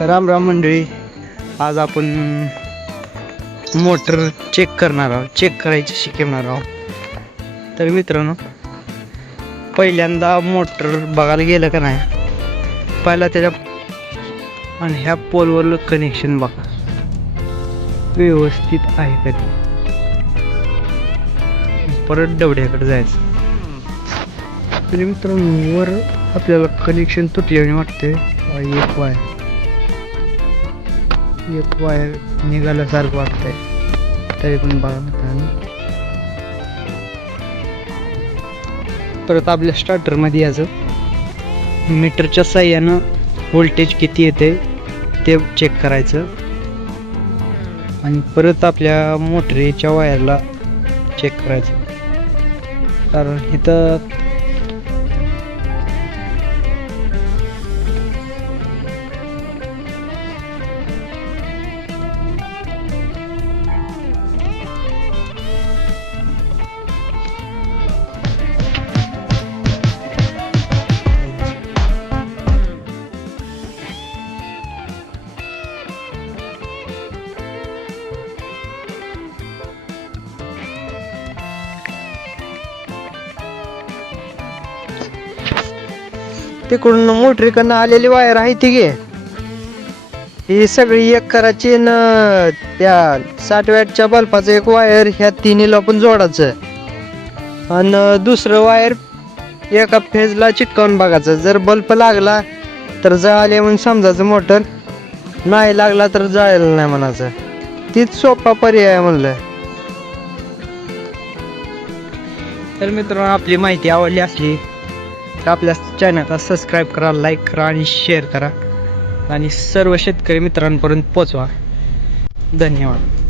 राम राम मंडळी. आज आपण मोटर चेक करणार आहोत, चेक करायची शिकवणार आहोत. तर मित्रांनो, पहिल्यांदा मोटर बघायला गेलं का नाही, पहिला त्याच्या आणि ह्या पोलवरलं कनेक्शन बघा व्यवस्थित आहे का ते. परत डबड्याकडे जायचं. तरी मित्रांनो, वर आपल्याला कनेक्शन तुटल्याने वाटते. एक वायर निघाल्यासारखं वाटतंय. तरी पण बघा मित्रांनो, परत आपल्या स्टार्टरमध्ये यायचं. मीटरच्या साह्यानं व्होल्टेज किती येते ते चेक करायचं आणि परत आपल्या मोटरीच्या वायरला चेक करायचं. कारण इथं तिकडून मोटरीकडनं आलेली वायर आहे ती घे. ही सगळी एक करायची न त्या 60 वॅटच्या बल्बाचं एक वायर ह्या तिन्हीला पण जोडायचं आणि दुसरं वायर एका फेजला चिटकावून बघायचं. जर बल्ब लागला तर जळाले म्हणून समजायचं मोटर, नाही लागला तर जळायला नाही म्हणायचं. तीच सोपा पर्याय म्हणलं. तर मित्रांनो, आपली माहिती आवडली असली तर आपल्या चॅनलला सबस्क्राईब करा, लाईक करा आणि शेअर करा आणि सर्व शेतकरी मित्रांपर्यंत पोचवा. धन्यवाद.